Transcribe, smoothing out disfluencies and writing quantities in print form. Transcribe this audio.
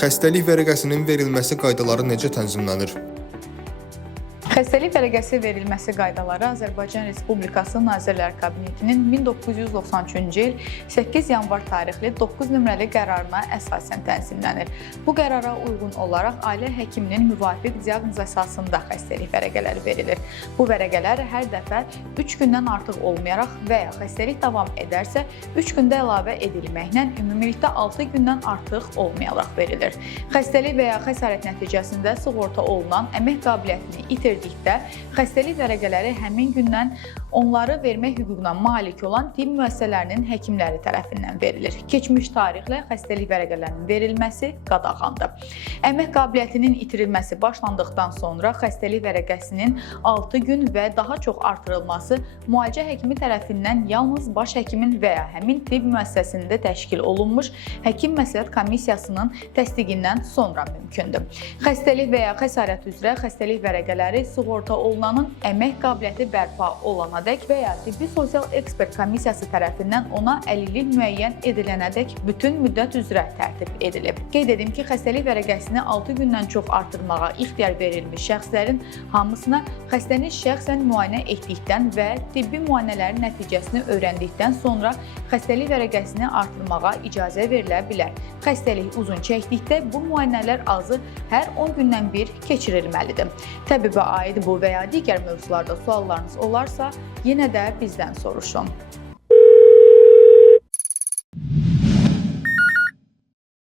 Xəstəlik vərəqəsinin verilməsi qaydaları necə tənzimlənir? Xəstəlik vərəqəsi verilməsi qaydaları Azərbaycan Respublikası Nazirlər Kabinetinin 1993-cü il 8 yanvar tarixli 9 nömrəli qərarına əsasən tənzimlənir. Bu qərara uyğun olaraq ailə həkiminin müvafiq diaqnoz əsasında xəstəlik vərəqələri verilir. Bu vərəqələr hər dəfə 3 gündən artıq olmayaraq və ya xəstəlik davam edərsə 3 gündə əlavə edilməklə ümumilikdə 6 gündən artıq olmayaraq verilir. Xəstəlik və ya xəsarət nəticəsində sığorta olunan əmək qabiliyyətini itirdikdə xəstəlik vərəqələri həmin gündən onları vermək hüququna malik olan tibb müəssisələrinin həkimləri tərəfindən verilir. Keçmiş tarixlə xəstəlik vərəqələrinin verilməsi qadağandır. Əmək qabiliyyətinin itirilməsi başlandıqdan sonra xəstəlik vərəqəsinin 6 gün və daha çox artırılması müalicə həkimi tərəfindən yalnız baş həkimin və ya həmin tibb müəssisəsində təşkil olunmuş həkim məsləhət komissiyasının təsdiqindən sonra mümkündür. Xəstəlik və ya xəsarət üzrə xəstəlik vərəqələri sığorta olunanın əmək qabiliyyəti bərpa olanadək və ya tibbi sosial ekspert komissiyası tərəfindən ona əlillik müəyyən edilənədək bütün müddət üzrə tərtib edilib. Qeyd edim ki, xəstəlik vərəqəsini 6 gündən çox artırmağa ixtiyar verilmiş şəxslərin hamısına xəstəni şəxsən müayinə etdikdən və tibbi müayinələrin nəticəsini öyrəndikdən sonra xəstəlik vərəqəsini artırmağa icazə verilə bilər. Xəstəlik uzun çəkdikdə bu müayinələr azı hər 10 gündən bir keçirilməlidir. Təbibə aid bu və ya digər mövzularda suallarınız olarsa, yenə də bizdən soruşun.